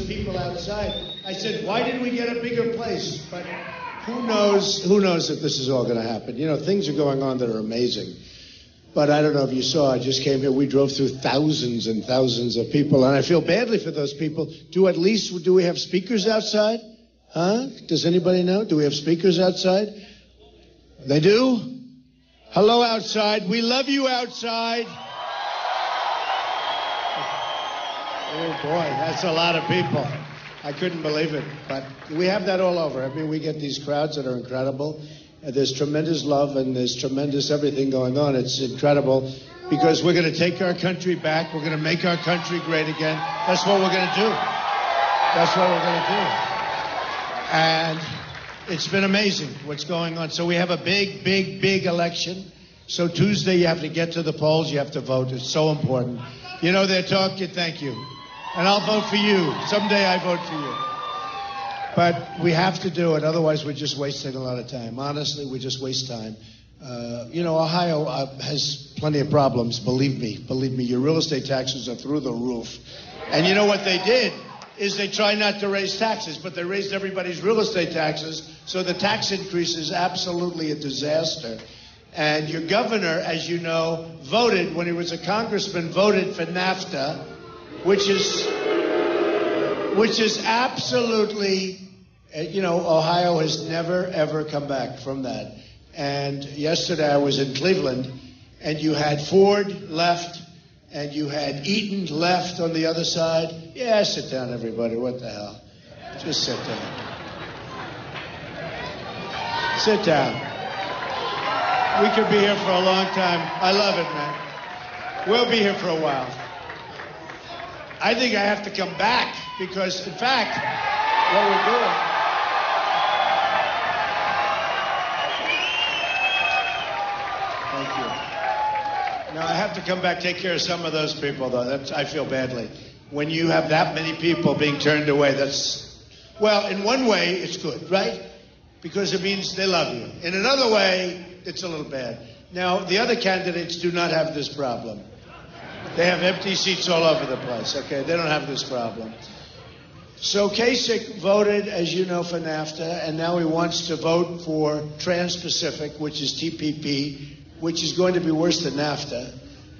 of people outside. I said, why didn't we get a bigger place? But who knows if this is all going to happen. You know, things are going on that are amazing. But I don't know if you saw, I just came here. We drove through thousands and thousands of people, and I feel badly for those people. Do we have speakers outside? Huh? Does anybody know? Do we have speakers outside? They do? Hello, outside. We love you outside. Oh, boy, that's a lot of people. I couldn't believe it. But we have that all over. I mean, we get these crowds that are incredible. There's tremendous love and there's tremendous everything going on. It's incredible because we're going to take our country back. We're going to make our country great again. That's what we're going to do. That's what we're going to do. And it's been amazing what's going on. So we have a big, big, big election. So Tuesday you have to get to the polls. You have to vote. It's so important. You know, they're talking. Thank you. And I'll vote for you. Someday I vote for you. But we have to do it. Otherwise, we're just wasting a lot of time. Honestly, we just waste time. You know, Ohio has plenty of problems. Believe me. Believe me. Your real estate taxes are through the roof. And you know what they did is they tried not to raise taxes, but they raised everybody's real estate taxes. So the tax increase is absolutely a disaster. And your governor, as you know, voted, when he was a congressman, voted for NAFTA, which is absolutely, you know, Ohio has never, ever come back from that. And yesterday I was in Cleveland, and you had Ford left, and you had Eaton left on the other side. Yeah, sit down, everybody. What the hell? Just sit down. Sit down. We could be here for a long time. I love it, man. We'll be here for a while. I think I have to come back because, in fact, what we're doing... Thank you. Now, I have to come back, take care of some of those people, though. I feel badly. When you have that many people being turned away, well, in one way, it's good, right? Because it means they love you. In another way, it's a little bad. Now, the other candidates do not have this problem. They have empty seats all over the place, okay? They don't have this problem. So Kasich voted, as you know, for NAFTA, and now he wants to vote for Trans-Pacific, which is TPP, which is going to be worse than NAFTA,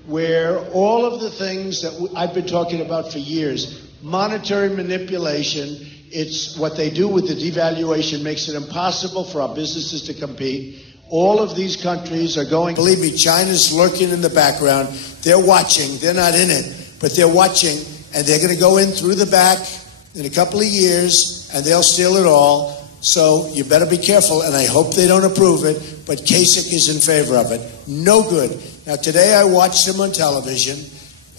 where all of the things that I've been talking about for years, monetary manipulation, it's what they do with the devaluation makes it impossible for our businesses to compete. All of these countries are going, believe me, China's lurking in the background. They're watching. They're not in it, but they're watching, and they're going to go in through the back in a couple of years, and they'll steal it all. So you better be careful, and I hope they don't approve it, but Kasich is in favor of it. No good. Now, today I watched him on television,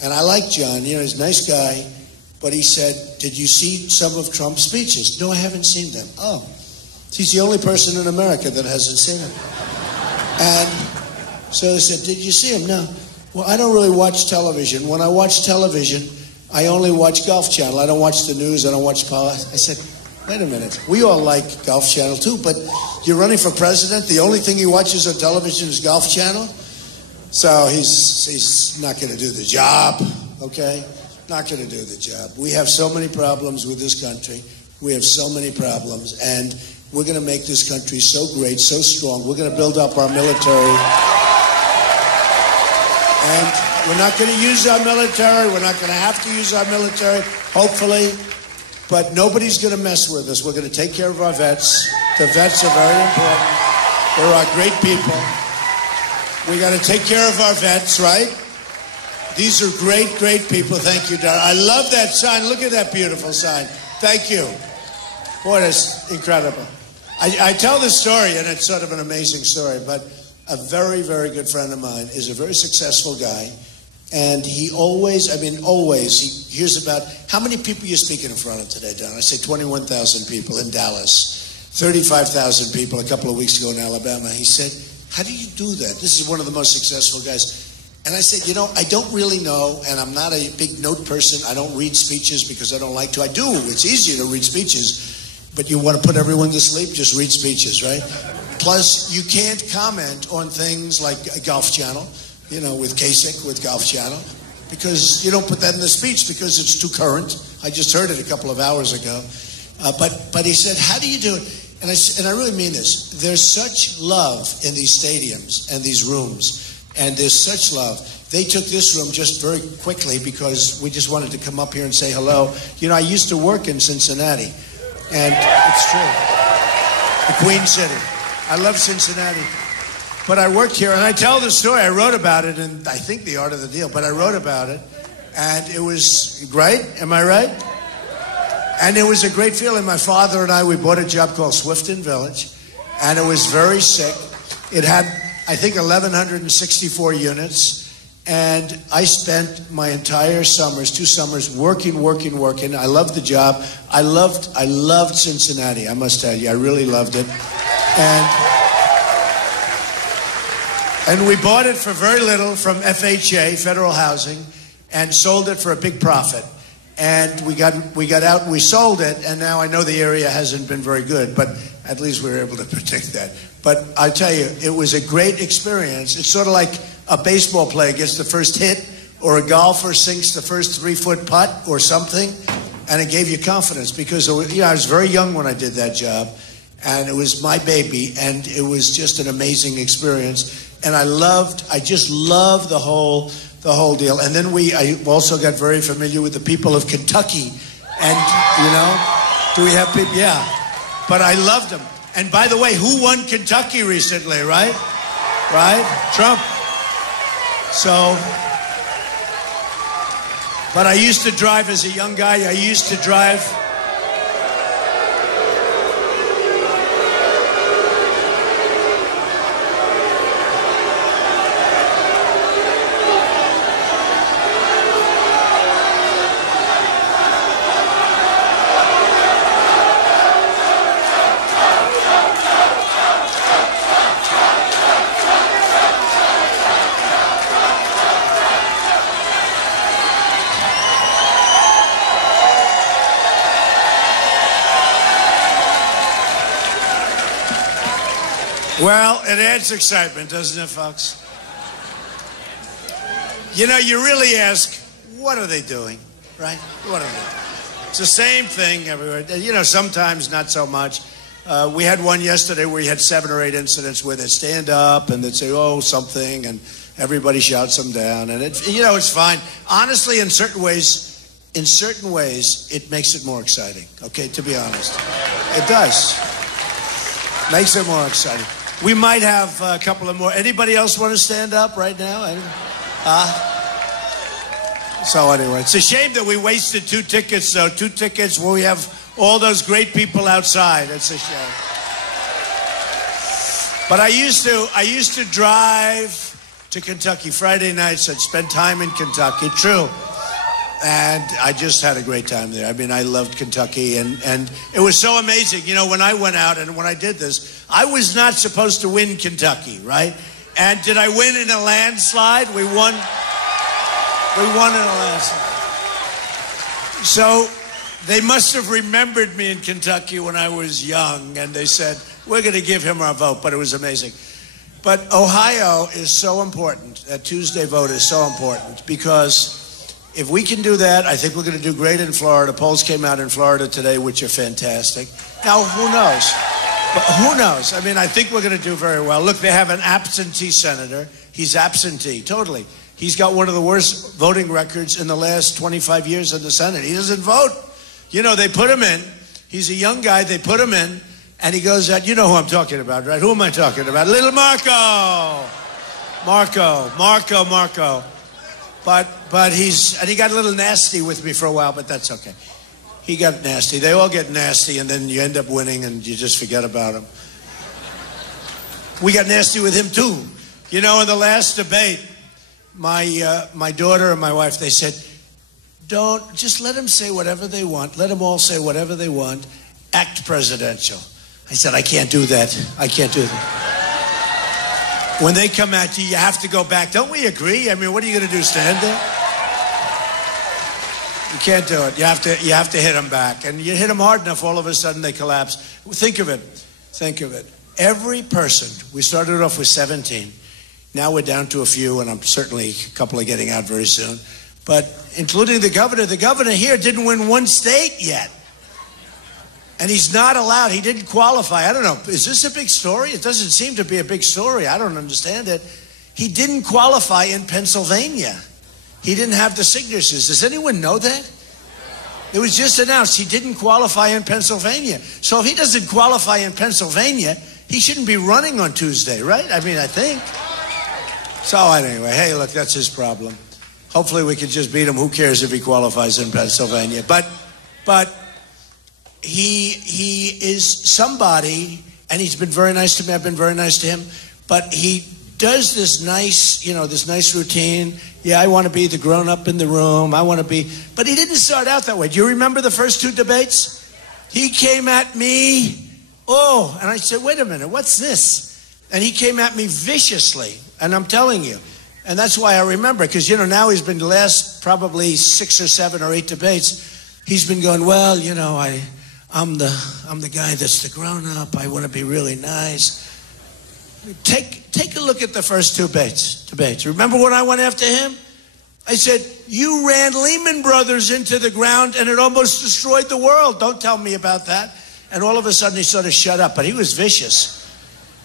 and I like John. You know, he's a nice guy, but he said, did you see some of Trump's speeches? No, I haven't seen them. Oh, he's the only person in America that hasn't seen them. And so I said, did you see him? No. Well, I don't really watch television. When I watch television, I only watch Golf Channel. I don't watch the news. I don't watch politics. I said, wait a minute. We all like Golf Channel, too, but you're running for president? The only thing he watches on television is Golf Channel? So he's not going to do the job, okay? Not going to do the job. We have so many problems with this country. We have so many problems, and we're going to make this country so great, so strong. We're going to build up our military. And we're not going to use our military. We're not going to have to use our military, hopefully. But nobody's going to mess with us. We're going to take care of our vets. The vets are very important. They're our great people. We got to take care of our vets, right? These are great, great people. Thank you, darling. I love that sign. Look at that beautiful sign. Thank you. Boy, that's incredible. I tell this story, and it's sort of an amazing story, but a very, very good friend of mine is a very successful guy, and he always, he hears about, how many people you're speaking in front of today, Don? I say 21,000 people in Dallas, 35,000 people a couple of weeks ago in Alabama. He said, how do you do that? This is one of the most successful guys. And I said, you know, I don't really know, and I'm not a big note person. I don't read speeches because I don't like to. I do. It's easier to read speeches. But you want to put everyone to sleep? Just read speeches, right? Plus, you can't comment on things like Golf Channel, you know, with Kasich, with Golf Channel, because you don't put that in the speech because it's too current. I just heard it a couple of hours ago. But he said, how do you do it? And I really mean this. There's such love in these stadiums and these rooms, and there's such love. They took this room just very quickly because we just wanted to come up here and say hello. You know, I used to work in Cincinnati, and it's true. The Queen City. I love Cincinnati. But I worked here, and I tell the story. I wrote about it in, I think, The Art of the Deal, but I wrote about it, and it was great. Am I right? And it was a great feeling. My father and I, we bought a job called Swifton Village, and it was very sick. It had, I think, 1,164 units, and I spent my entire summers, 2 summers, working. I loved the job. I loved Cincinnati, I must tell you. I really loved it. And we bought it for very little from FHA, Federal Housing, and sold it for a big profit. And we got out and we sold it, and now I know the area hasn't been very good, but at least we were able to predict that. But I tell you, it was a great experience. It's sort of like a baseball player gets the first hit, or a golfer sinks the first 3-foot putt or something, and it gave you confidence because I was very young when I did that job, and it was my baby, and it was just an amazing experience. And I just loved the whole deal. And then I also got very familiar with the people of Kentucky. And, do we have people? Yeah. But I loved them. And by the way, who won Kentucky recently, right? Right? Trump. So, but I used to drive as a young guy. I used to drive. Well, it adds excitement, doesn't it, folks? You really ask, what are they doing, right? What are they doing? It's the same thing everywhere. Sometimes not so much. We had one yesterday where you had 7 or 8 incidents where they'd stand up and they'd say, oh, something, and everybody shouts them down. And, it's fine. Honestly, in certain ways, it makes it more exciting, okay, to be honest. It does. Makes it more exciting. We might have a couple of more. Anybody else want to stand up right now? So anyway, it's a shame that we wasted 2 tickets, though. 2 tickets where we have all those great people outside. It's a shame. But I used to drive to Kentucky Friday nights. I'd spend time in Kentucky. True. And I just had a great time there. I mean, I loved Kentucky, and it was so amazing. When I went out and when I did this, I was not supposed to win Kentucky, right? And did I win in a landslide? We won in a landslide. So they must have remembered me in Kentucky when I was young, and they said, we're going to give him our vote, but it was amazing. But Ohio is so important. That Tuesday vote is so important because if we can do that, I think we're going to do great in Florida. Polls came out in Florida today, which are fantastic. Now, who knows? But who knows? I mean, I think we're going to do very well. Look, they have an absentee senator. He's absentee, totally. He's got one of the worst voting records in the last 25 years in the Senate. He doesn't vote. They put him in. He's a young guy. They put him in, and he goes out. You know who I'm talking about, right? Who am I talking about? Little Marco. Marco. But he got a little nasty with me for a while, but that's okay. He got nasty. They all get nasty, and then you end up winning, and you just forget about him. We got nasty with him, too. In the last debate, my daughter and my wife, they said, just let them say whatever they want. Let them all say whatever they want. Act presidential. I said, I can't do that. When they come at you, you have to go back. Don't we agree? I mean, what are you going to do, stand there? You can't do it. You have to hit them back. And you hit them hard enough, all of a sudden they collapse. Think of it. Every person, we started off with 17. Now we're down to a few, and I'm certainly a couple are getting out very soon. but including the governor here didn't win one state yet. And he's not allowed. He didn't qualify. I don't know. Is this a big story? It doesn't seem to be a big story. I don't understand it. He didn't qualify in Pennsylvania. He didn't have the signatures. Does anyone know that? It was just announced he didn't qualify in Pennsylvania. So if he doesn't qualify in Pennsylvania, he shouldn't be running on Tuesday, right? I mean, I think. So anyway, hey, look, that's his problem. Hopefully we can just beat him. Who cares if he qualifies in Pennsylvania? But he is somebody, and he's been very nice to me. I've been very nice to him. But he does this nice routine. Yeah, I want to be the grown-up in the room. I want to be. But he didn't start out that way. Do you remember the first two debates? He came at me. Oh, and I said, wait a minute, what's this? And he came at me viciously. And I'm telling you. And that's why I remember. Because, now he's been the last probably 6 or 7 or 8 debates. He's been going, well, I'm the guy that's the grown-up. I want to be really nice. Take a look at the first two debates. Remember when I went after him? I said, you ran Lehman Brothers into the ground and it almost destroyed the world. Don't tell me about that. And all of a sudden he sort of shut up. But he was vicious,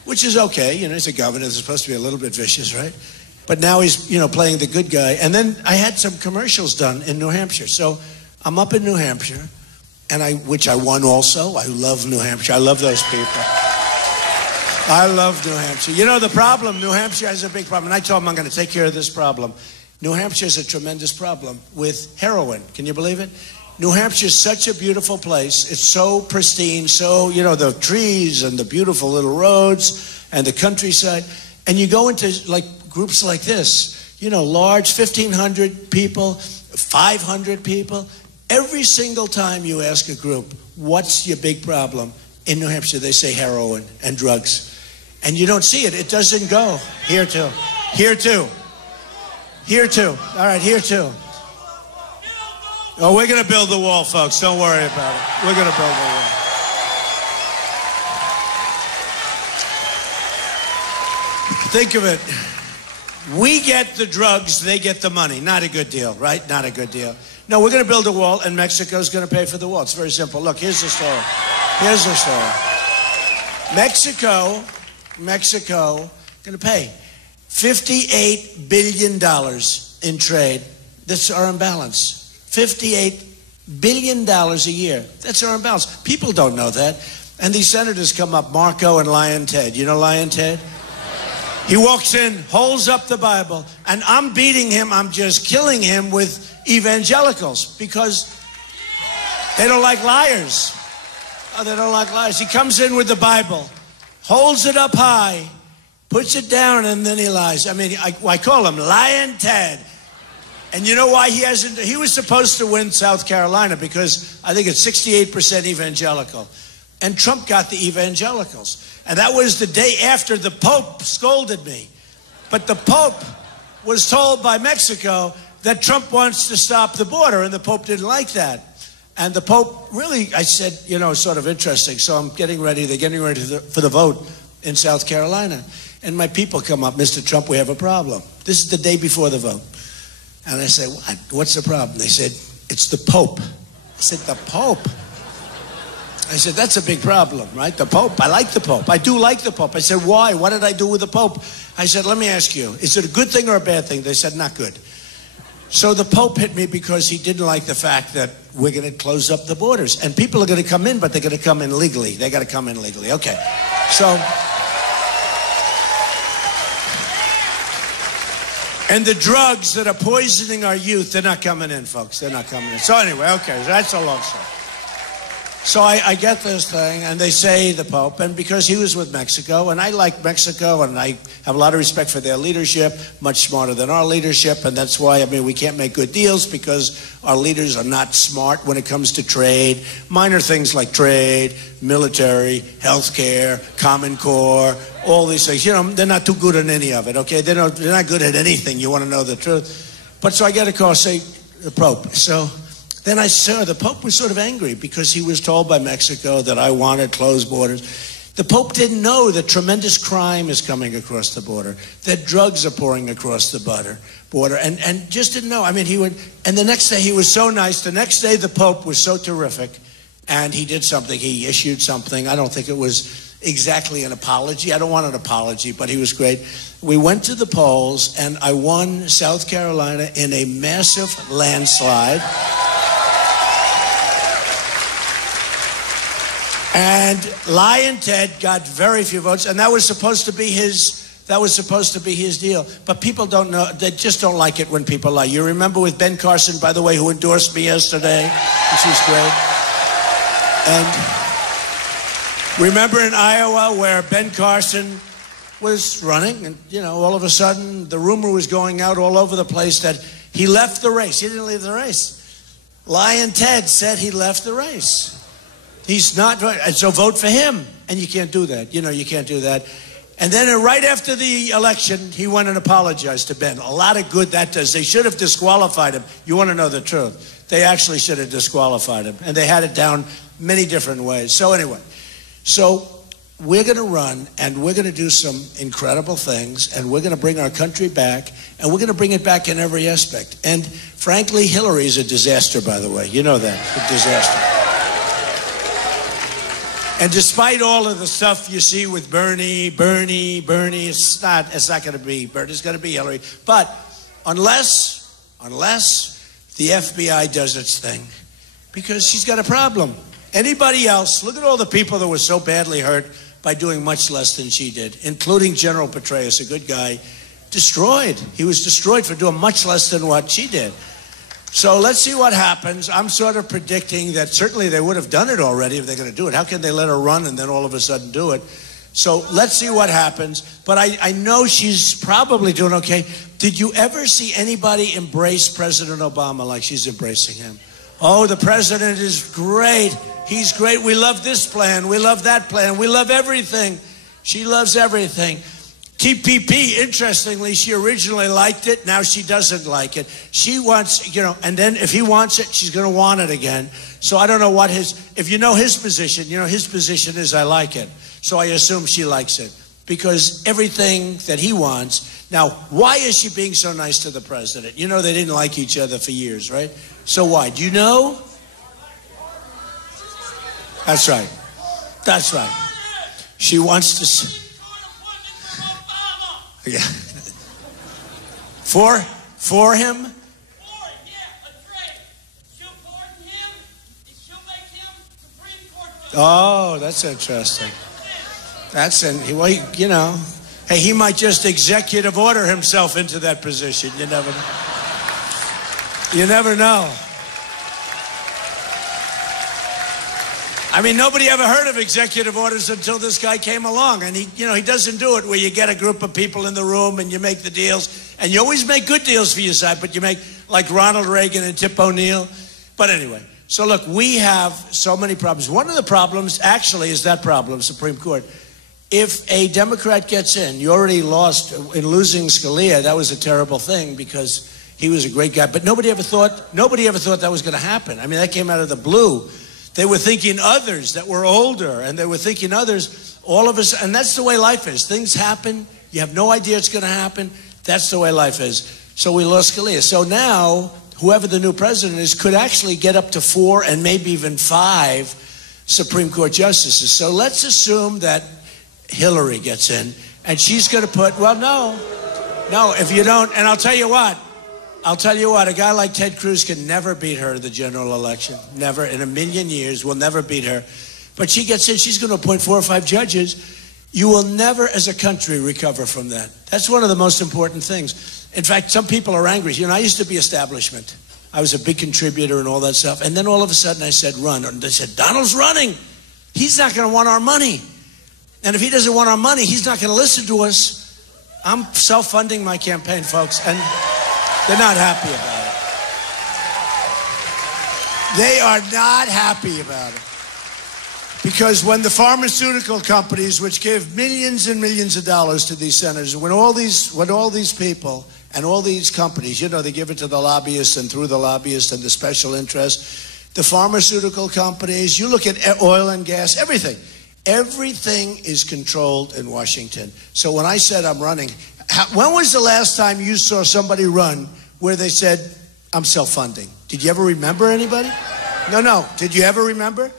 which is okay. He's a governor. They're supposed to be a little bit vicious, right? But now he's, playing the good guy. And then I had some commercials done in New Hampshire. So I'm up in New Hampshire, which I won also. I love New Hampshire. I love those people. I love New Hampshire. The problem, New Hampshire has a big problem. And I told him I'm going to take care of this problem. New Hampshire is a tremendous problem with heroin. Can you believe it? New Hampshire is such a beautiful place. It's so pristine. So, the trees and the beautiful little roads and the countryside. And you go into groups like this, large 1,500 people, 500 people. Every single time you ask a group, what's your big problem? In New Hampshire, they say heroin and drugs. And you don't see it. It doesn't go. Here too. Here too. Here too. All right, here too. Oh, we're going to build the wall, folks. Don't worry about it. We're going to build the wall. Think of it. We get the drugs, they get the money. Not a good deal, right? Not a good deal. No, we're going to build a wall, and Mexico's going to pay for the wall. It's very simple. Look, here's the story. Here's the story. Mexico going to pay $58 billion in trade. That's our imbalance. $58 billion a year. That's our imbalance. People don't know that. And these senators come up, Marco and Lion Ted. You know Lion Ted? He walks in, holds up the Bible, and I'm beating him. I'm just killing him with evangelicals because they don't like liars. Oh, they don't like liars. He comes in with the Bible, holds it up high, puts it down, and then he lies. I mean, I call him Lion Ted. And you know why he hasn't? He was supposed to win South Carolina because I think it's 68% evangelical. And Trump got the evangelicals. And that was the day after the Pope scolded me. But the Pope was told by Mexico that Trump wants to stop the border, and the Pope didn't like that. And the Pope really, I said, sort of interesting. So I'm getting ready. They're getting ready for the vote in South Carolina. And my people come up, Mr. Trump, we have a problem. This is the day before the vote. And I said, what? What's the problem? They said, it's the Pope. I said, the Pope? I said, that's a big problem, right? The Pope. I like the Pope. I do like the Pope. I said, why? What did I do with the Pope? I said, let me ask you, is it a good thing or a bad thing? They said, not good. So the Pope hit me because he didn't like the fact that we're going to close up the borders. And people are going to come in, but they're going to come in legally. They got to come in legally. Okay. So, and the drugs that are poisoning our youth, they're not coming in, folks. They're not coming in. So anyway, okay, that's a long story. So I get this thing, and they say the Pope, and because he was with Mexico, and I like Mexico, and I have a lot of respect for their leadership, much smarter than our leadership, and that's why, we can't make good deals because our leaders are not smart when it comes to trade. Minor things like trade, military, healthcare, Common Core, all these things. They're not too good at any of it, okay? They're not good at anything. You want to know the truth. But so I get a call, say, the Pope. So then I saw the Pope was sort of angry because he was told by Mexico that I wanted closed borders. The Pope didn't know that tremendous crime is coming across the border, that drugs are pouring across the border, and just didn't know. I mean, he would, and the next day he was so nice. The next day the Pope was so terrific, and he did something. He issued something. I don't think it was exactly an apology. I don't want an apology, but he was great. We went to the polls, and I won South Carolina in a massive landslide. And Lyin' Ted got very few votes, and that was supposed to be his deal. But people don't know, they just don't like it when people lie. You remember with Ben Carson, by the way, who endorsed me yesterday, which was great. And remember in Iowa where Ben Carson was running, and all of a sudden the rumor was going out all over the place that he left the race. He didn't leave the race. Lyin' Ted said he left the race. He's not, and so vote for him. And you can't do that. You can't do that. And then right after the election, he went and apologized to Ben. A lot of good that does. They should have disqualified him. You want to know the truth? They actually should have disqualified him. And they had it down many different ways. So anyway, we're going to run, and we're going to do some incredible things, and we're going to bring our country back, and we're going to bring it back in every aspect. And frankly, Hillary is a disaster, by the way. You know that. A disaster. And despite all of the stuff you see with Bernie, it's not going to be Bernie, it's going to be Hillary. But unless the FBI does its thing, because she's got a problem. Anybody else, look at all the people that were so badly hurt by doing much less than she did, including General Petraeus, a good guy, destroyed. He was destroyed for doing much less than what she did. So let's see what happens. I'm sort of predicting that certainly they would have done it already if they're going to do it. How can they let her run and then all of a sudden do it? So let's see what happens. But I know she's probably doing okay. Did you ever see anybody embrace President Obama like she's embracing him? Oh, the president is great. He's great. We love this plan. We love that plan. We love everything. She loves everything. TPP, interestingly, she originally liked it. Now she doesn't like it. She wants, and then if he wants it, she's going to want it again. So I don't know what if you know his position, his position is I like it. So I assume she likes it because everything that he wants. Now, why is she being so nice to the president? They didn't like each other for years, right? So why? Do you know? That's right. That's right. She wants to... Yeah. For him? For him, yeah, that's right. She'll pardon him, and she'll make him Supreme Court judge. Oh, that's interesting. Hey, he might just executive order himself into that position. You never know. I mean, nobody ever heard of executive orders until this guy came along. And he doesn't do it where you get a group of people in the room and you make the deals. And you always make good deals for your side, but you make like Ronald Reagan and Tip O'Neill. But anyway, so look, we have so many problems. One of the problems actually is that problem, Supreme Court. If a Democrat gets in, you already lost in losing Scalia. That was a terrible thing because he was a great guy. But nobody ever thought that was going to happen. I mean, that came out of the blue. They were thinking others that were older, and they were thinking others, all of us, and that's the way life is. Things happen. You have no idea it's going to happen. That's the way life is. So we lost Scalia. So now, whoever the new president is could actually get up to 4 and maybe even 5 Supreme Court justices. So let's assume that Hillary gets in, and she's going to put, no, if you don't, and I'll tell you what, a guy like Ted Cruz can never beat her in the general election. Never in a million years will never beat her. But she gets in, she's going to appoint 4 or 5 judges. You will never, as a country, recover from that. That's one of the most important things. In fact, some people are angry. I used to be establishment. I was a big contributor and all that stuff. And then all of a sudden I said, run. And they said, Donald's running. He's not going to want our money. And if he doesn't want our money, he's not going to listen to us. I'm self-funding my campaign, folks. And they're not happy about it. They are not happy about it. Because when the pharmaceutical companies, which give millions and millions of dollars to these senators, when all these people and all these companies, they give it to the lobbyists and through the lobbyists and the special interests, the pharmaceutical companies, you look at oil and gas, everything is controlled in Washington. So when I said I'm running, When was the last time you saw somebody run where they said, I'm self-funding? Did you ever remember anybody? No. Did you ever remember?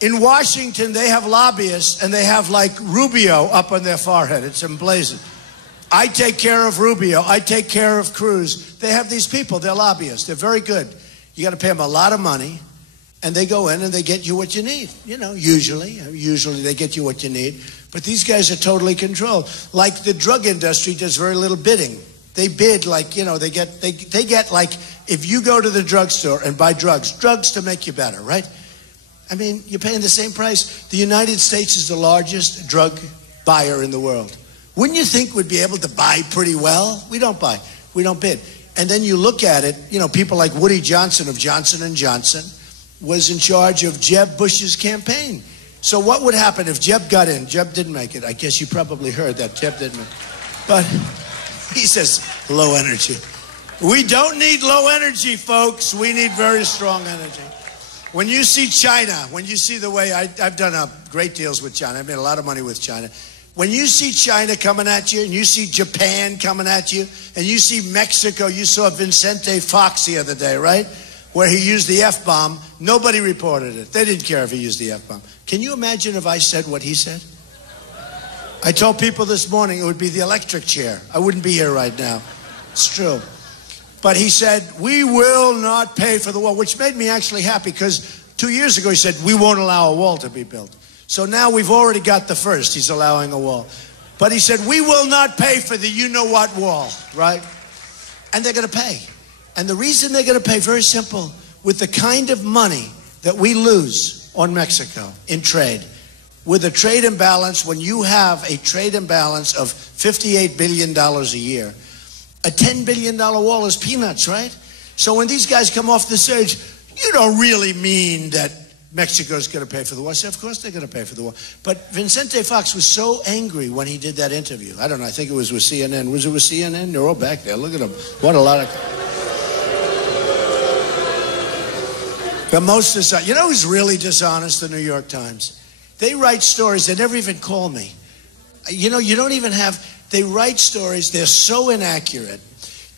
In Washington, they have lobbyists, and they have, like, Rubio up on their forehead. It's emblazoned. I take care of Rubio. I take care of Cruz. They have these people. They're lobbyists. They're very good. You got to pay them a lot of money, and they go in and they get you what you need. You know, usually they get you what you need. But these guys are totally controlled. Like the drug industry does very little bidding. They bid like, you know, they get like, if you go to the drugstore and buy drugs to make you better, right? I mean, you're paying the same price. The United States is the largest drug buyer in the world. Wouldn't you think we'd be able to buy pretty well? We don't buy. We don't bid. And then you look at it, you know, people like Woody Johnson of Johnson & Johnson was in charge of Jeb Bush's campaign. So what would happen if Jeb got in? Jeb didn't make it. I guess you probably heard that. Jeb didn't make it. But he says, low energy. We don't need low energy, folks. We need very strong energy. When you see China, when you see the way I've done great deals with China. I've made a lot of money with China. When you see China coming at you, and you see Japan coming at you, and you see Mexico, you saw Vicente Fox the other day, right? Where he used the F-bomb. Nobody reported it. They didn't care if he used the F-bomb. Can you imagine if I said what he said? I told people this morning it would be the electric chair. I wouldn't be here right now. It's true. But he said, we will not pay for the wall, which made me actually happy because 2 years ago he said, we won't allow a wall to be built. So now we've already got the first. He's allowing a wall. But he said, we will not pay for the you-know-what wall, right? And they're going to pay. And the reason they're going to pay, very simple, with the kind of money that we lose on Mexico in trade, with a trade imbalance, when you have a trade imbalance of $58 billion a year, a $10 billion wall is peanuts, right? So when these guys come off the stage, you don't really mean that Mexico's going to pay for the wall. I said, of course they're going to pay for the wall. But Vicente Fox was so angry when he did that interview. I don't know, I think it was with CNN. Was it with CNN? They're all back there. Look at them. What a lot of... The most dishonest. You know who's really dishonest? The New York Times. They write stories. They never even call me. You know, you don't even have... They write stories. They're so inaccurate.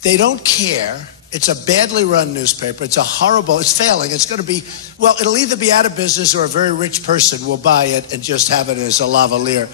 They don't care. It's a badly run newspaper. It's a horrible... It's failing. It's going to be... Well, it'll either be out of business or a very rich person will buy it and just have it as a lavalier.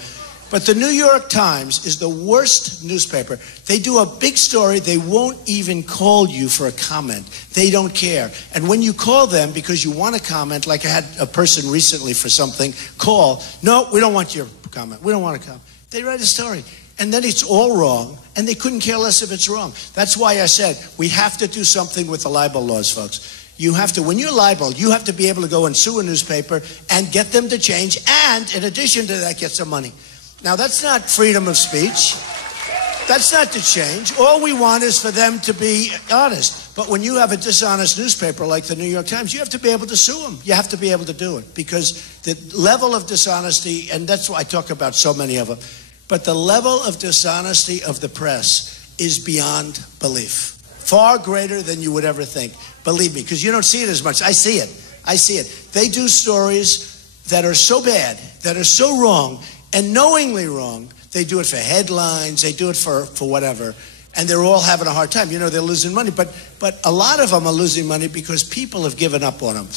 But the New York Times is the worst newspaper. They do a big story. They won't even call you for a comment. They don't care. And when you call them because you want to comment, like I had a person recently for something, call. No, we don't want your comment. We don't want to comment. They write a story. And then it's all wrong, and they couldn't care less if it's wrong. That's why I said we have to do something with the libel laws, folks. You have to, when you're libeled, you have to be able to go and sue a newspaper and get them to change, and in addition to that, get some money. Now, that's not freedom of speech. That's not to change. All we want is for them to be honest. But when you have a dishonest newspaper like the New York Times, you have to be able to sue them. You have to be able to do it because the level of dishonesty, and that's why I talk about so many of them, but the level of dishonesty of the press is beyond belief. Far greater than you would ever think. Believe me, because you don't see it as much. I see it. I see it. They do stories that are so bad, that are so wrong, and knowingly wrong. They do it for headlines. They do it for whatever. And they're all having a hard time. You know, they're losing money. But a lot of them are losing money because people have given up on them.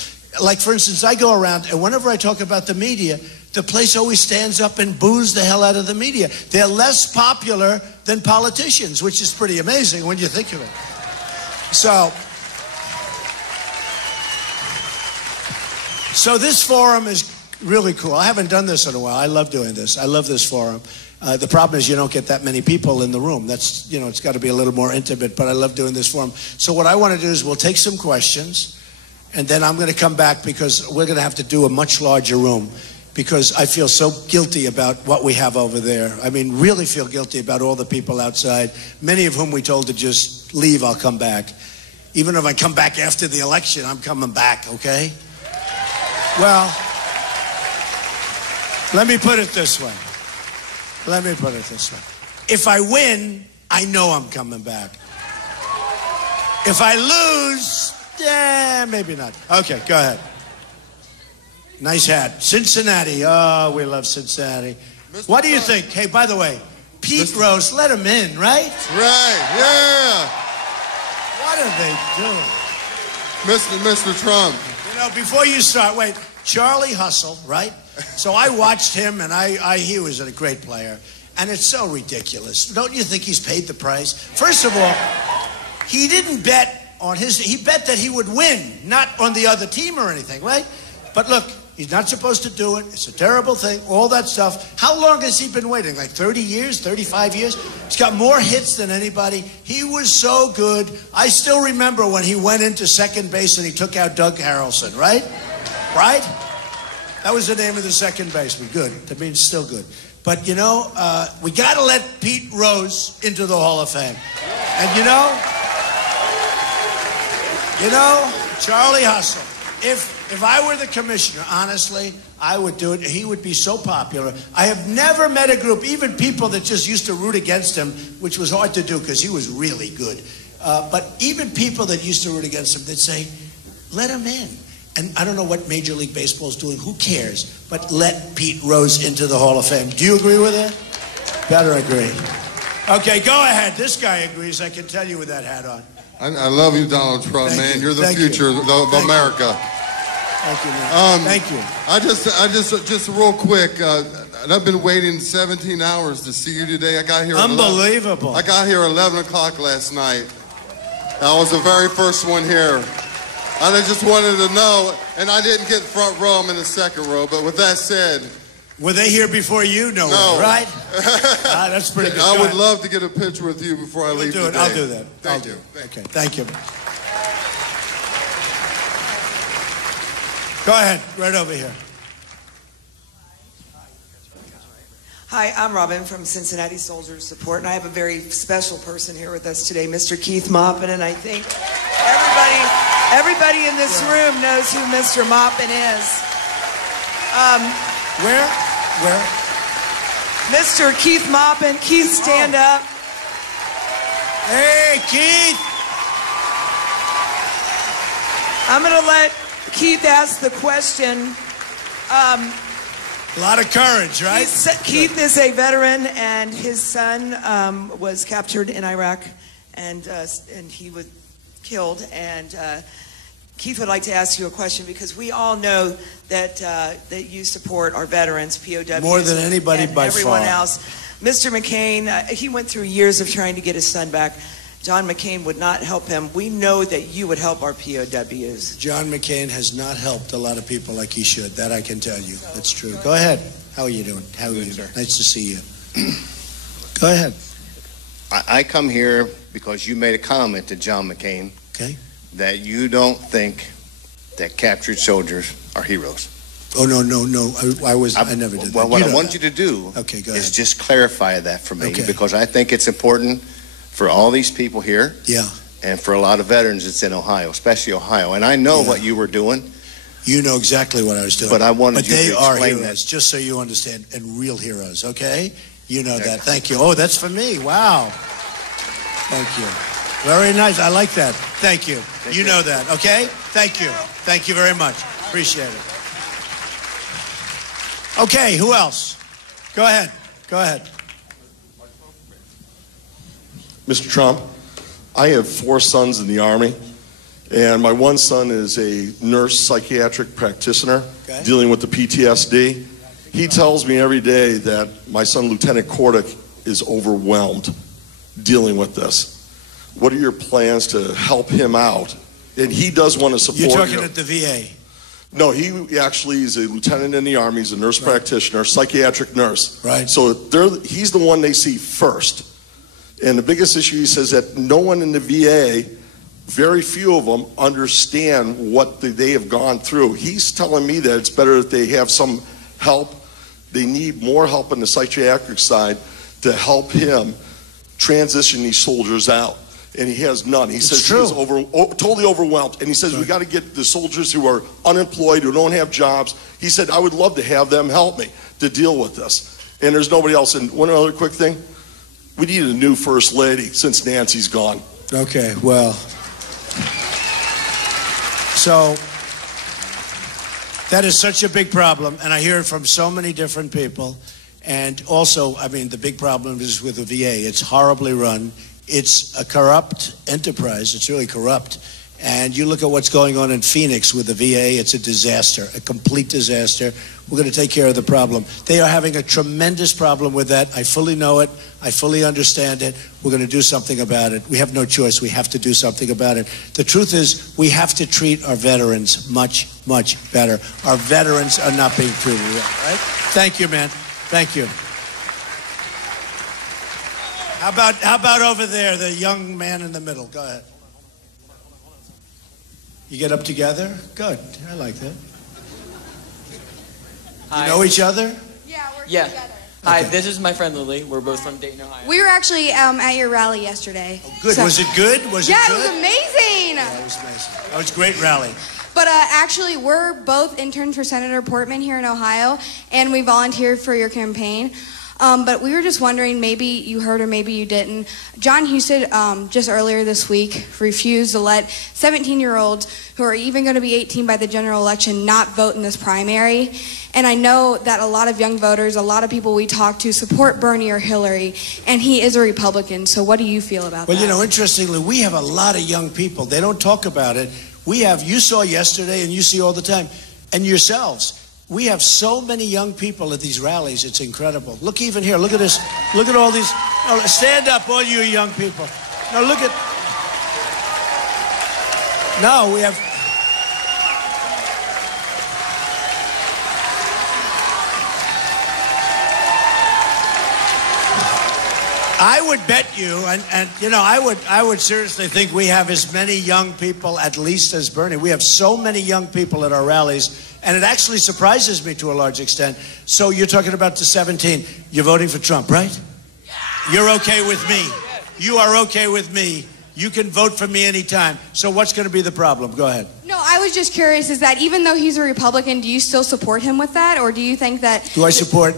Like, for instance, I go around, and whenever I talk about the media, the place always stands up and boos the hell out of the media. They're less popular than politicians, which is pretty amazing when you think of it. So this forum is really cool. I haven't done this in a while. I love doing this. I love this forum. The problem is you don't get that many people in the room. That's, you know, it's got to be a little more intimate, but I love doing this forum. So what I want to do is we'll take some questions, and then I'm going to come back because we're going to have to do a much larger room because I feel so guilty about what we have over there. I mean, really feel guilty about all the people outside, many of whom we told to just leave, I'll come back. Even if I come back after the election, I'm coming back, okay? Well, let me put it this way. If I win, I know I'm coming back. If I lose, yeah, maybe not. Okay, go ahead. Nice hat. Cincinnati. Oh, we love Cincinnati. What do you think? Hey, by the way, Pete Rose, let him in, right? Right, yeah. What are they doing? Mr. Trump. You know, before you start, wait, Charlie Hustle, right? So I watched him, and he was a great player. And it's so ridiculous. Don't you think he's paid the price? First of all, he didn't bet on he bet that he would win, not on the other team or anything, right? But look, he's not supposed to do it. It's a terrible thing, all that stuff. How long has he been waiting? Like 30 years, 35 years? He's got more hits than anybody. He was so good. I still remember when he went into second base and he took out Doug Harrelson, right? Right? That was the name of the second baseman. Good. That means still good. But, you know, we got to let Pete Rose into the Hall of Fame. And, you know, Charlie Hustle, if I were the commissioner, honestly, I would do it. He would be so popular. I have never met a group, even people that just used to root against him, which was hard to do because he was really good. But even people that used to root against him, they'd say, let him in. And I don't know what Major League Baseball is doing. Who cares? But let Pete Rose into the Hall of Fame. Do you agree with that? Better agree. Okay, go ahead. This guy agrees. I can tell you with that hat on. I love you, Donald Trump, Thank man. you. You're the Thank future you. of Thank America. You. Thank you, man. Thank you. I just real quick. I've been waiting 17 hours to see you today. I got here. Unbelievable. I got here at 11 o'clock last night. I was the very first one here. I just wanted to know, and I didn't get front row. I'm in the second row. But with that said, were they here before you? No, right? That's pretty good. I would love to get a picture with you before I leave today. I'll do that. Thank you. Okay, thank you. Go ahead, right over here. Hi, I'm Robin from Cincinnati Soldiers Support, and I have a very special person here with us today, Mr. Keith Maupin, and I think everybody in this room knows who Mr. Maupin is. Where? Mr. Keith Maupin. Keith, stand up. Hey, Keith. I'm going to let Keith ask the question. A lot of courage, right? Keith is a veteran, and his son was captured in Iraq, and he was killed. And Keith would like to ask you a question because we all know that you support our veterans, POWs, more than anybody and by everyone far. else. Mr. McCain, he went through years of trying to get his son back. John McCain would not help him. We know that you would help our POWs. John McCain has not helped a lot of people like he should. That I can tell you. That's true. Go ahead. How are you doing? How are you? Sir. Nice to see you. Go ahead. I come here because you made a comment to John McCain. Okay. That you don't think that captured soldiers are heroes. Oh, no. I never did that. Well, what I want you to do is just clarify that for me because I think it's important for all these people here. Yeah. And for a lot of veterans that's in Ohio, especially Ohio. And I know what you were doing. You know exactly what I was doing. But I wanted you to explain they are heroes, that. just so you understand, and real heroes, okay? You know that. Thank you. Oh, that's for me. Wow. Thank you. Very nice. I like that. Thank you. You know that, okay? Thank you. Thank you very much. Appreciate it. Okay, who else? Go ahead. Mr. Trump, I have 4 sons in the Army, and my one son is a nurse psychiatric practitioner dealing with the PTSD. He tells me every day that my son, Lieutenant Kordick, is overwhelmed dealing with this. What are your plans to help him out? And he does want to support you. You're talking at the VA? No, he actually is a lieutenant in the Army. He's a nurse practitioner, psychiatric nurse. Right. So he's the one they see first. And the biggest issue, he says, that no one in the VA, very few of them, understand what they have gone through. He's telling me that it's better that they have some help. They need more help on the psychiatric side to help him transition these soldiers out. And he has none. He says he's totally overwhelmed. And he says we got to get the soldiers who are unemployed, who don't have jobs. He said, I would love to have them help me to deal with this. And there's nobody else. And one other quick thing. We need a new first lady since Nancy's gone. Okay, well. So, that is such a big problem, and I hear it from so many different people. And also, I mean, the big problem is with the VA. It's horribly run. It's a corrupt enterprise. It's really corrupt. And you look at what's going on in Phoenix with the VA, it's a disaster, a complete disaster. We're going to take care of the problem. They are having a tremendous problem with that. I fully know it. I fully understand it. We're going to do something about it. We have no choice. We have to do something about it. The truth is, we have to treat our veterans much, much better. Our veterans are not being treated well, right? Thank you, man. Thank you. How about over there, the young man in the middle? Go ahead. You get up together? Good. I like that. Hi. You know each other? Yeah, we're Yeah. together. Hi, Okay. this is my friend Lily. We're both from Dayton, Ohio. We were actually at your rally yesterday. Oh, good. Was it good? Was it Yeah, good? it was amazing. Yeah, it was amazing. That was a great rally. But actually, we're both interns for Senator Portman here in Ohio, and we volunteered for your campaign. But we were just wondering, maybe you heard or maybe you didn't. John Husted, just earlier this week, refused to let 17-year-olds who are even going to be 18 by the general election not vote in this primary. And I know that a lot of young voters, a lot of people we talk to support Bernie or Hillary, and he is a Republican. So what do you feel about that? Well, you know, interestingly, we have a lot of young people. They don't talk about it. You saw yesterday and you see all the time, and yourselves. We have so many young people at these rallies. It's incredible. Look even here. Look at this. Look at all these. Oh, stand up, all you young people. Now look at. No, we have. I would bet you, and you know, I would seriously think we have as many young people at least as Bernie. We have so many young people at our rallies. And it actually surprises me to a large extent. So you're talking about the 17. You're voting for Trump, right? Yeah. You're okay with me. You are okay with me. You can vote for me anytime. So what's going to be the problem? Go ahead. No, I was just curious, is that even though he's a Republican, do you still support him with that? Or do you think that... Do I support...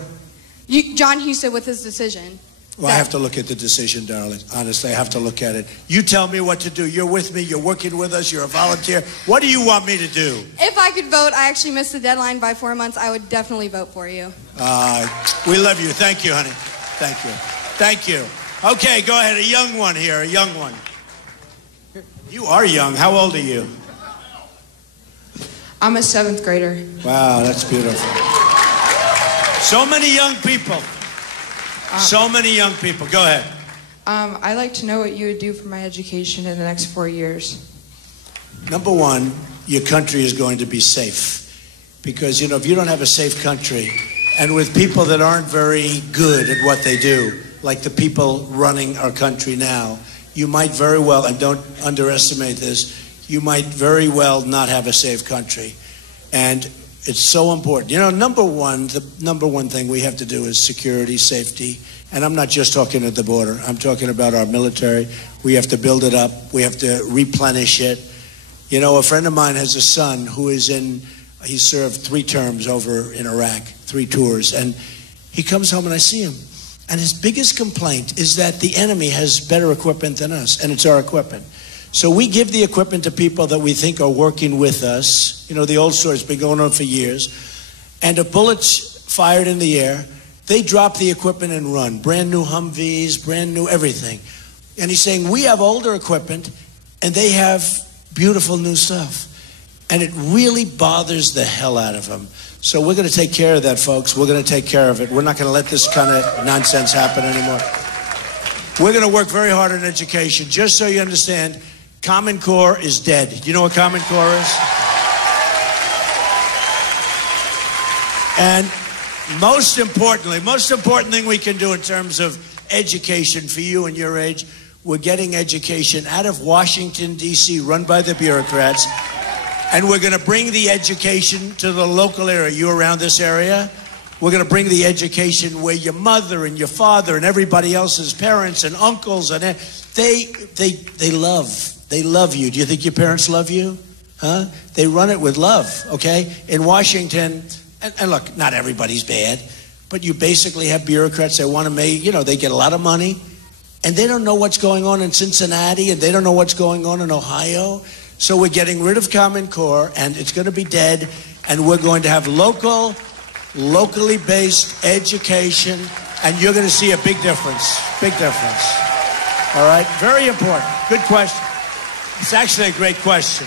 John Husted with his decision? Well, I have to look at the decision, darling. Honestly, I have to look at it. You tell me what to do. You're with me. You're working with us. You're a volunteer. What do you want me to do? If I could vote, I actually missed the deadline by 4 months. I would definitely vote for you. We love you. Thank you, honey. Thank you. Thank you. Okay, go ahead. A young one here. A young one. You are young. How old are you? I'm a 7th grader. Wow, that's beautiful. So many young people. So many young people. Go ahead. I'd like to know what you would do for my education in the next 4 years. Number one, your country is going to be safe. Because, you know, if you don't have a safe country, and with people that aren't very good at what they do, like the people running our country now, you might very well, and don't underestimate this, you might very well not have a safe country. And it's so important. You know, the number one thing we have to do is security, safety. And I'm not just talking at the border. I'm talking about our military. We have to build it up. We have to replenish it. You know, a friend of mine has a son who he served 3 terms over in Iraq, 3 tours. And he comes home and I see him. And his biggest complaint is that the enemy has better equipment than us. And it's our equipment. So we give the equipment to people that we think are working with us. You know, the old story's been going on for years. And if bullets fired in the air, they drop the equipment and run. Brand new Humvees, brand new everything. And he's saying, we have older equipment, and they have beautiful new stuff. And it really bothers the hell out of him. So we're going to take care of that, folks. We're going to take care of it. We're not going to let this kind of nonsense happen anymore. We're going to work very hard on education. Just so you understand, Common Core is dead. Do you know what Common Core is? And most important thing we can do in terms of education for you and your age, we're getting education out of Washington, D.C., run by the bureaucrats, and we're going to bring the education to the local area. You around this area? We're going to bring the education where your mother and your father and everybody else's parents and uncles, and they love you. Do you think your parents love you? Huh? They run it with love, okay? In Washington, and look, not everybody's bad, but you basically have bureaucrats that want to make, you know, they get a lot of money, and they don't know what's going on in Cincinnati, and they don't know what's going on in Ohio. So we're getting rid of Common Core, and it's going to be dead, and we're going to have local locally based education, and you're going to see a big difference. Big difference. All right? Very important. Good question. It's actually a great question.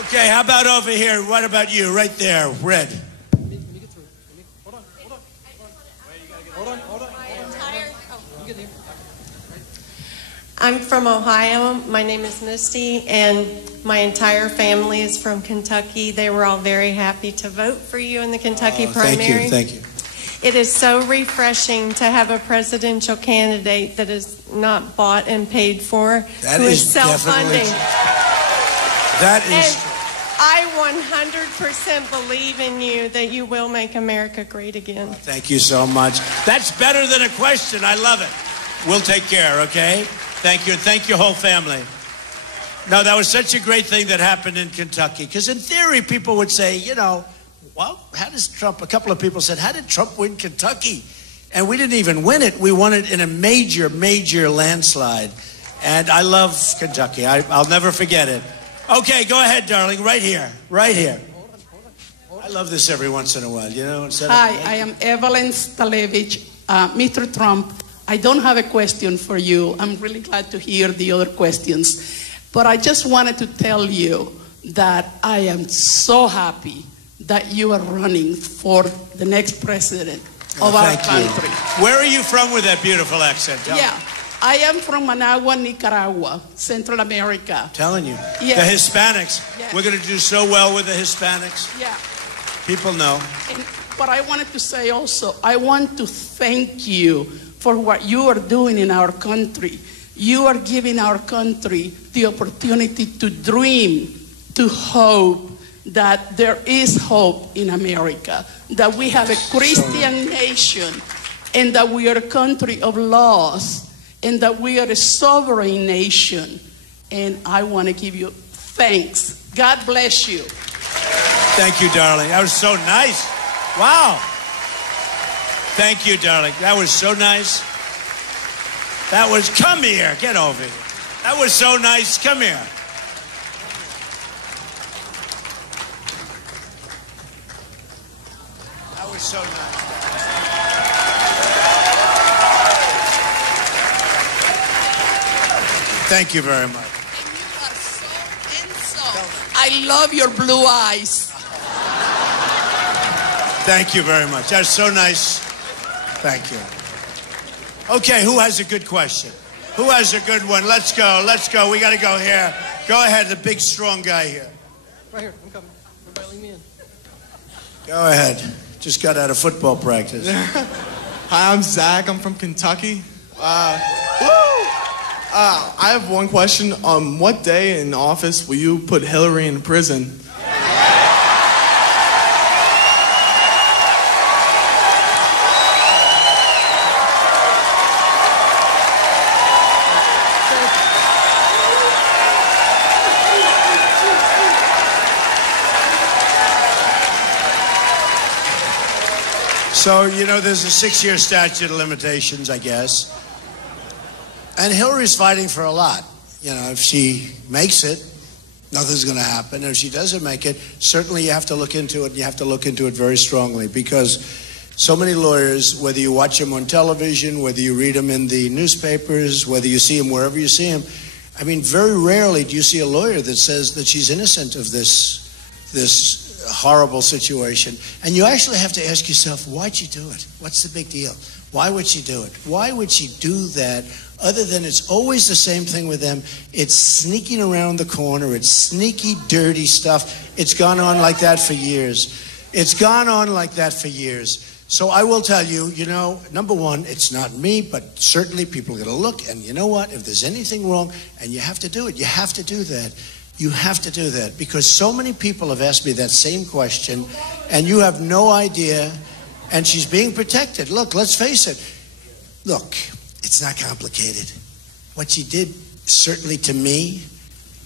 Okay, how about over here? What about you? Right there, red. I'm from Ohio. My name is Misty, and my entire family is from Kentucky. They were all very happy to vote for you in the Kentucky primary. Thank you. It is so refreshing to have a presidential candidate that is not bought and paid for, That who is is self-funding. That is. And I 100% believe in you that you will make America great again. Thank you so much. That's better than a question. I love it. We'll take care, okay? Thank you. Thank your whole family. No, that was such a great thing that happened in Kentucky. Because in theory, people would say, you know, well, how does Trump, a couple of people said, how did Trump win Kentucky? And we didn't even win it. We won it in a major, major landslide. And I love Kentucky. I'll never forget it. Okay, go ahead, darling. Right here. Right here. I love this every once in a while, you know. Hi, I am Evelyn Stalevich. Mr. Trump, I don't have a question for you. I'm really glad to hear the other questions. But I just wanted to tell you that I am so happy that you are running for the next president of our country. Where are you from with that beautiful accent? I am from Managua, Nicaragua, Central America. Telling you. Yeah. The Hispanics. Yeah. We're going to do so well with the Hispanics. Yeah. People know. But I wanted to say also, I want to thank you for what you are doing in our country. You are giving our country the opportunity to dream, to hope that there is hope in America, that we have a Christian nation, and that we are a country of laws, and that we are a sovereign nation. And I want to give you thanks. God bless you. Thank you, darling. That was so nice. Wow. Thank you, darling. That was so nice. That was, come here. Get over here. That was so nice. Come here. That was so nice. Thank you very much. And you are so handsome. I love your blue eyes. Thank you very much. That's so nice. Thank you. Okay, who has a good question? Who has a good one? Let's go. Let's go. We got to go here. Go ahead, the big, strong guy here. Right here. I'm coming. Everybody leave me in. Go ahead. Just got out of football practice. Hi, I'm Zach. I'm from Kentucky. I have one question. What day in office will you put Hillary in prison? So, you know, there's a 6-year statute of limitations, I guess. And Hillary's fighting for a lot. You know, if she makes it, nothing's going to happen. If she doesn't make it, certainly you have to look into it, and you have to look into it very strongly, because so many lawyers, whether you watch them on television, whether you read them in the newspapers, whether you see them wherever you see them, I mean, very rarely do you see a lawyer that says that she's innocent of this horrible situation. And you actually have to ask yourself, why'd she do it? What's the big deal? Why would she do it? Why would she do that? Other than it's always the same thing with them. It's sneaking around the corner. It's sneaky, dirty stuff. It's gone on like that for years. It's gone on like that for years. So I will tell you, you know, number one, it's not me, but certainly people are going to look. And you know what? If there's anything wrong, and you have to do it, you have to do that. You have to do that, because so many people have asked me that same question, and you have no idea, and she's being protected. Look, let's face it. Look, it's not complicated. What she did, certainly to me,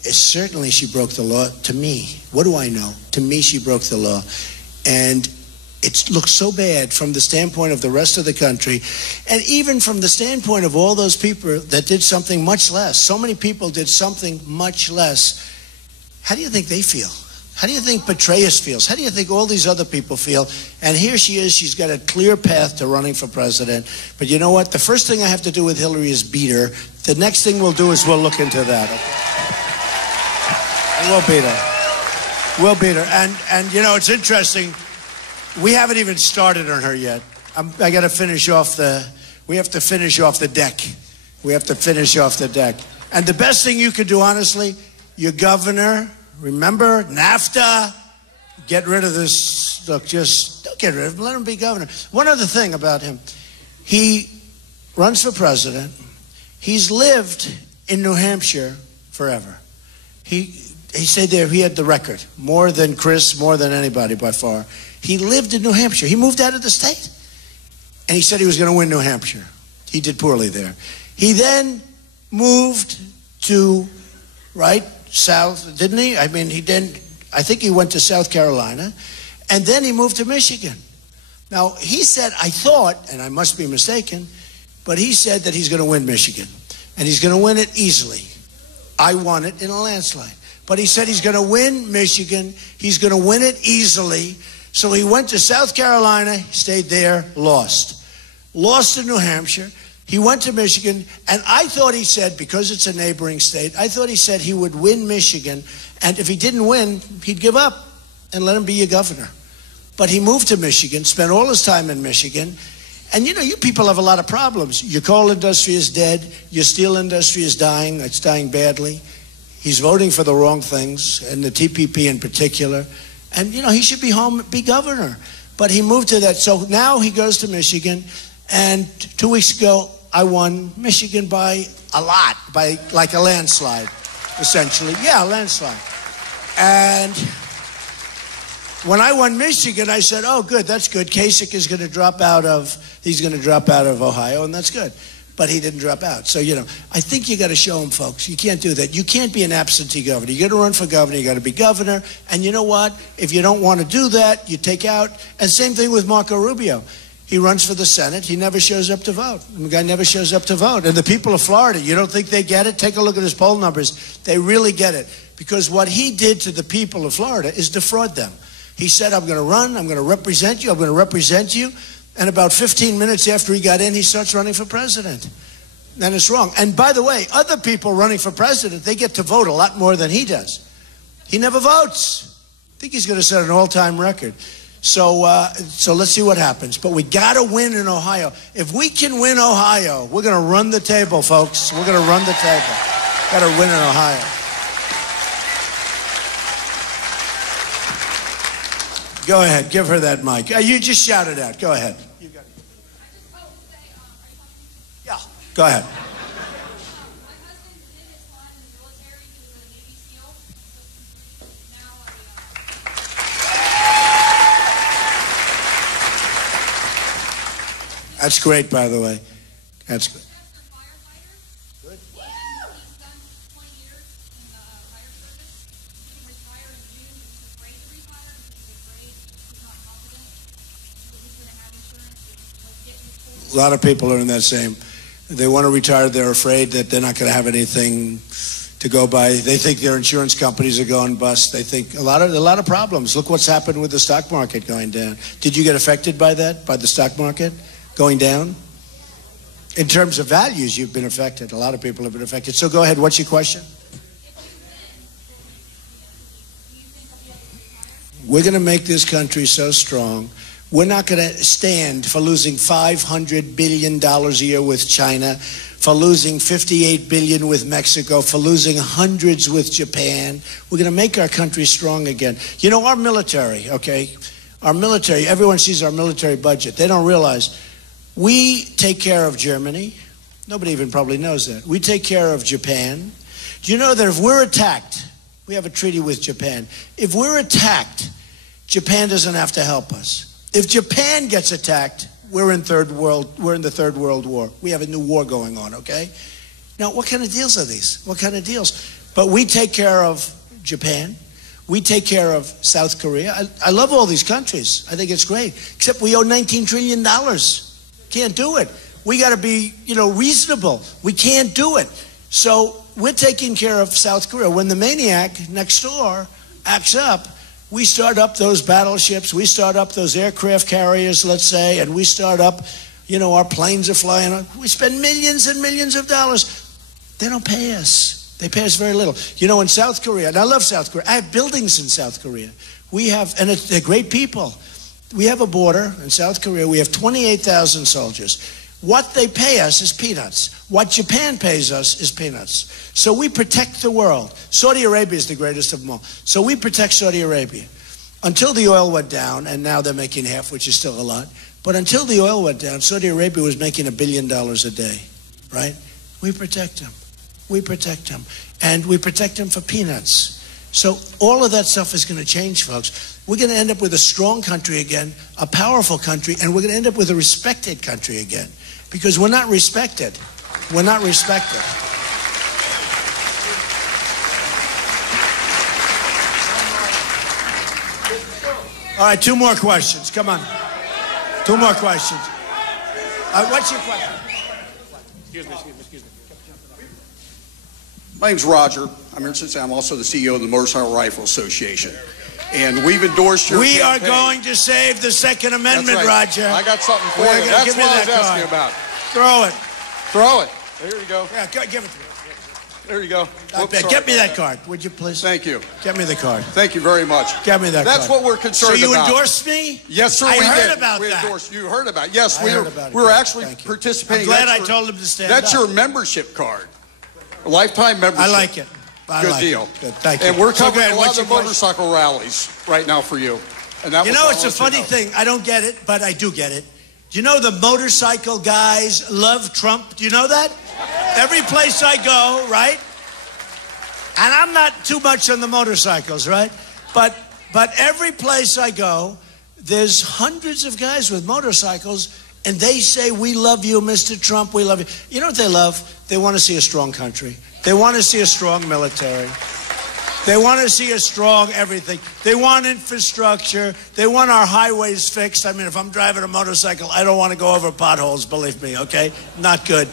is certainly she broke the law. To me, what do I know? To me, she broke the law. And it looks so bad from the standpoint of the rest of the country, and even from the standpoint of all those people that did something much less. So many people did something much less. How do you think they feel? How do you think Petraeus feels? How do you think all these other people feel? And here she is. She's got a clear path to running for president. But you know what? The first thing I have to do with Hillary is beat her. The next thing we'll do is we'll look into that. And we'll beat her. We'll beat her. And you know, it's interesting. We haven't even started on her yet. I got to finish off we have to finish off the deck. We have to finish off the deck. And the best thing you could do, honestly, your governor, remember, NAFTA, get rid of this. Look, just don't get rid of him. Let him be governor. One other thing about him. He runs for president. He's lived in New Hampshire forever. He said there he had the record. More than Chris, more than anybody by far. He lived in New Hampshire. He moved out of the state. And he said he was going to win New Hampshire. He did poorly there. He then moved to, south, didn't he? I mean, I think he went to South Carolina. And then he moved to Michigan. Now, he said, I thought, and I must be mistaken, but he said that he's going to win Michigan. And he's going to win it easily. I won it in a landslide. But he said he's going to win Michigan. He's going to win it easily. So he went to South Carolina, stayed there, lost. Lost in New Hampshire. He went to Michigan, and I thought he said, because it's a neighboring state, I thought he said he would win Michigan, and if he didn't win, he'd give up and let him be your governor. But he moved to Michigan, spent all his time in Michigan, and you know, you people have a lot of problems. Your coal industry is dead. Your steel industry is dying. It's dying badly. He's voting for the wrong things, and the TPP in particular. And, you know, he should be home, be governor. But he moved to that. So now he goes to Michigan. And 2 weeks ago, I won Michigan by a lot, by like a landslide, essentially. Yeah, a landslide. And when I won Michigan, I said, oh, good, that's good. Kasich is going to drop out of, he's going to drop out of Ohio, and that's good. But he didn't drop out. So, you know, I think you got to show him, folks. You can't do that. You can't be an absentee governor. You got to run for governor. You got to be governor. And you know what? If you don't want to do that, you take out. And same thing with Marco Rubio. He runs for the Senate. He never shows up to vote. The guy never shows up to vote. And the people of Florida, you don't think they get it? Take a look at his poll numbers. They really get it. Because what he did to the people of Florida is defraud them. He said, I'm going to run. I'm going to represent you. I'm going to represent you. And about 15 minutes after he got in, he starts running for president. And it's wrong. And by the way, other people running for president, they get to vote a lot more than he does. He never votes. I think he's going to set an all-time record. So let's see what happens. But we got to win in Ohio. If we can win Ohio, we're going to run the table, folks. We're going to run the table. Got to win in Ohio. Go ahead. Give her that mic. You just shout it out. Go ahead. You got it. Yeah. Go ahead. That's great, by the way. That's good. Good. A lot of people are in that same. They want to retire. They're afraid that they're not going to have anything to go by. They think their insurance companies are going bust. They think a lot of problems. Look what's happened with the stock market going down. Did you get affected by that? By the stock market going down? In terms of values, you've been affected. A lot of people have been affected. So go ahead. What's your question? We're going to make this country so strong. We're not going to stand for losing $500 billion a year with China, for losing $58 billion with Mexico, for losing hundreds with Japan. We're going to make our country strong again. You know, our military, okay? Our military, everyone sees our military budget. They don't realize we take care of Germany. Nobody even probably knows that. We take care of Japan. Do you know that if we're attacked, we have a treaty with Japan. If we're attacked, Japan doesn't have to help us. If Japan gets attacked, we're in the Third World War. We have a new war going on, okay? Now, what kind of deals are these? What kind of deals? But we take care of Japan. We take care of South Korea. I love all these countries. I think it's great. Except we owe $19 trillion. Can't do it. We got to be, reasonable. We can't do it. So we're taking care of South Korea. When the maniac next door acts up, We start up those battleships, we start up those aircraft carriers, let's say, and we start up, our planes are flying. We spend millions and millions of dollars. They don't pay us. They pay us very little. In South Korea, and I love South Korea. I have buildings in South Korea. They're great people. We have a border in South Korea. We have 28,000 soldiers. What they pay us is peanuts. What Japan pays us is peanuts. So we protect the world. Saudi Arabia is the greatest of them all. So we protect Saudi Arabia. Until the oil went down, and now they're making half, which is still a lot. But until the oil went down, Saudi Arabia was making $1 billion a day, right? We protect them. We protect them. And we protect them for peanuts. So all of that stuff is going to change, folks. We're going to end up with a strong country again, a powerful country, and we're going to end up with a respected country again. Because we're not respected. We're not respected. All right, 2 more questions. Come on. 2 more questions. What's your question? Excuse me. My name's Roger. I'm here in Cincinnati. I'm also the CEO of the Motorcycle Rifle Association. And we've endorsed your We campaign. are going to save the Second Amendment, That's right. Roger. I got something for you. That's what I was asking about. Throw it. Throw it. There you go. Yeah, give it to me. There you go. Get me that card, would you please? Thank you. Get me the card. Thank you very much. Get me that That's card. what we're concerned about. So you endorsed me? Yes, sir, I we heard did. about we that. Endorsed. You heard about it. Yes, I heard about it. we were Good. actually Thank you. participating. I'm glad I told him to stand That's up. your membership card. A lifetime membership. I like it. Good deal. Good. Thank you. And we're So covering good. a lot What's of your motorcycle rallies right now for you. And that was it's a funny thing. I don't get it, but I do get it. Do you know the motorcycle guys love Trump? Do you know that? Every place I go, right? And I'm not too much on the motorcycles, right? But every place I go, there's hundreds of guys with motorcycles, and they say, "We love you, Mr. Trump, we love you." You know what they love? They want to see a strong country. They want to see a strong military. They want to see a strong everything. They want infrastructure. They want our highways fixed. I mean, if I'm driving a motorcycle, I don't want to go over potholes, believe me, okay? Not good.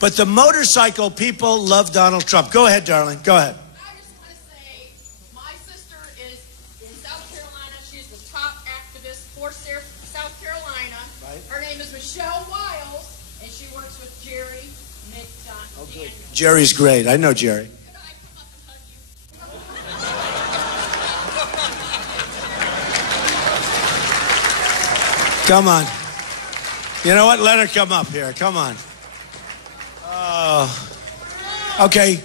But the motorcycle people love Donald Trump. Go ahead, darling. Go ahead. I just want to say, my sister is in South Carolina. She's the top activist for South Carolina. Right. Her name is Michelle Wiles, and she works with Jerry McDonald. Okay. Jerry's great. I know Jerry. Come on. You know what? Let her come up here. Come on. Okay.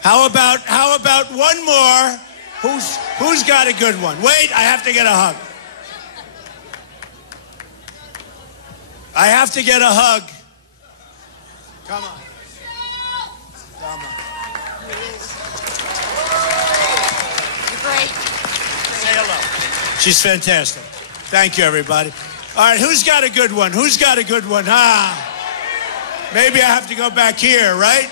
How about one more? Who's got a good one? Wait, I have to get a hug. I have to get a hug. Come on. Come on. You're great. Say hello. She's fantastic. Thank you, everybody. All right, who's got a good one? Who's got a good one? Maybe I have to go back here, right?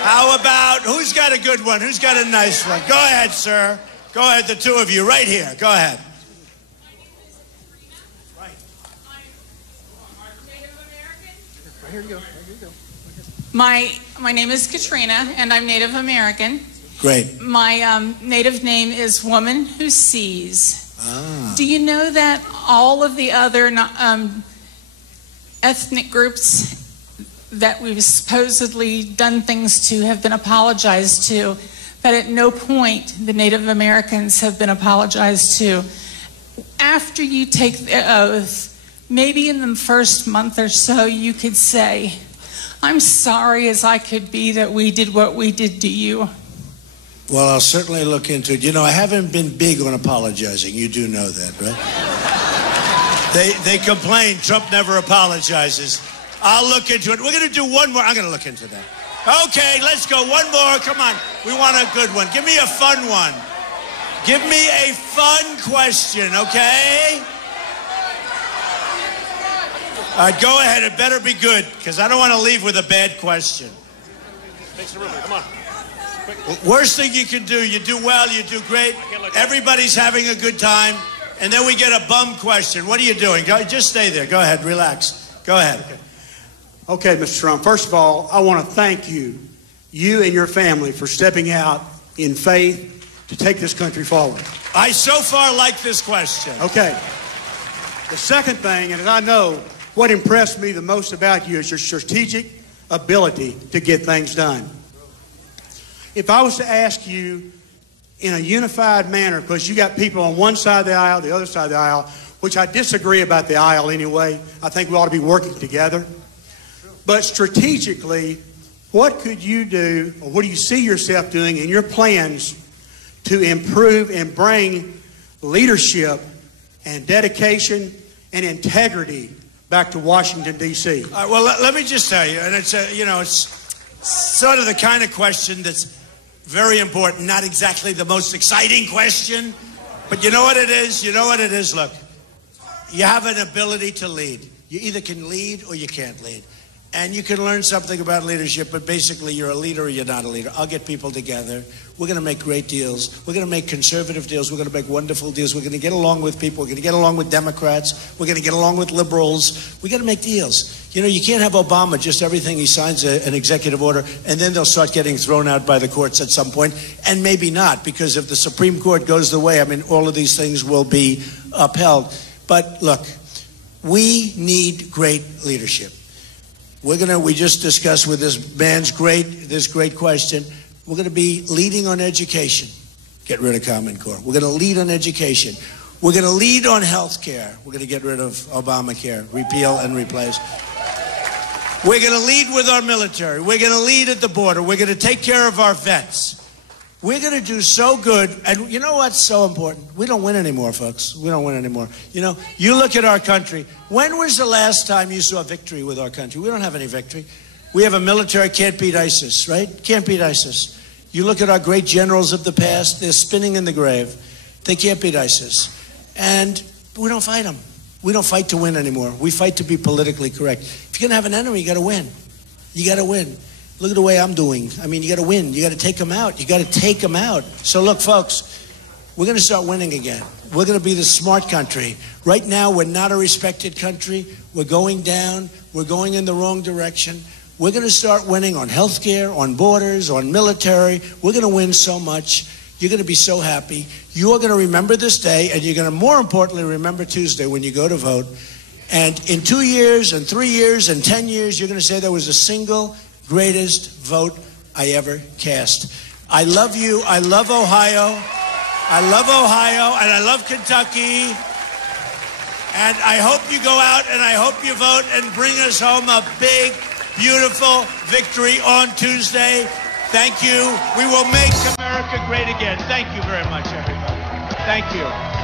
How about, who's got a good one? Who's got a nice one? Go ahead, sir. Go ahead, the two of you, right here. Go ahead. Here you go. My name is Katrina, and I'm Native American. Great. My native name is Woman Who Sees. Ah. Do you know that all of the other ethnic groups that we've supposedly done things to have been apologized to, but at no point the Native Americans have been apologized to? After you take the oath, maybe in the first month or so, you could say, "I'm sorry as I could be that we did what we did to you." Well, I'll certainly look into it. You know, I haven't been big on apologizing. You do know that, right? They complain Trump never apologizes. I'll look into it. We're going to do one more. I'm going to look into that. Okay, let's go. One more. Come on. We want a good one. Give me a fun one. Give me a fun question, okay? All right, go ahead. It better be good, because I don't want to leave with a bad question. Take some room. Come on. Worst thing you can do, you do well, you do great. Everybody's having a good time. And then we get a bum question. What are you doing? Just stay there. Go ahead. Relax. Go ahead. Okay, Mr. Trump. First of all, I want to thank you and your family, for stepping out in faith to take this country forward? I so far like this question. Okay. The second thing, and I know what impressed me the most about you is your strategic ability to get things done. If I was to ask you in a unified manner, because you got people on one side of the aisle, the other side of the aisle, which I disagree about the aisle anyway. I think we ought to be working together. But strategically, what could you do, or what do you see yourself doing in your plans to improve and bring leadership and dedication and integrity back to Washington, D.C.? Well, let me just tell you, and it's sort of the kind of question that's very important, not exactly the most exciting question, but you know what it is? You know what it is? Look, you have an ability to lead. You either can lead or you can't lead. And you can learn something about leadership, but basically you're a leader or you're not a leader. I'll get people together. We're going to make great deals. We're going to make conservative deals. We're going to make wonderful deals. We're going to get along with people. We're going to get along with Democrats. We're going to get along with liberals. We're going to make deals. You know, you can't have Obama, just everything he signs an executive order, and then they'll start getting thrown out by the courts at some point, and maybe not, because if the Supreme Court goes the way, I mean, all of these things will be upheld. But look, we need great leadership. We just discussed with this man's great question, we're going to be leading on education. Get rid of Common Core. We're going to lead on education. We're going to lead on health care. We're going to get rid of Obamacare, repeal and replace. We're going to lead with our military. We're going to lead at the border. We're going to take care of our vets. We're going to do so good. And you know what's so important? We don't win anymore, folks. We don't win anymore. You know, you look at our country. When was the last time you saw victory with our country? We don't have any victory. We have a military, can't beat ISIS, right? Can't beat ISIS. You look at our great generals of the past, they're spinning in the grave. They can't beat ISIS. And we don't fight them. We don't fight to win anymore. We fight to be politically correct. If you're going to have an enemy, you got to win. You got to win. Look at the way I'm doing. I mean, you got to win. You got to take them out. You got to take them out. So look, folks, we're going to start winning again. We're going to be the smart country. Right now, we're not a respected country. We're going down. We're going in the wrong direction. We're going to start winning on health care, on borders, on military. We're going to win so much. You're going to be so happy. You are going to remember this day, and you're going to, more importantly, remember Tuesday when you go to vote. And in 2 years, and 3 years, and 10 years, you're going to say there was a single greatest vote I ever cast. I love you. I love Ohio. I love Ohio, and I love Kentucky. And I hope you go out, and I hope you vote and bring us home a big, beautiful victory on Tuesday. Thank you. We will make America great again. Thank you very much, everybody. Thank you.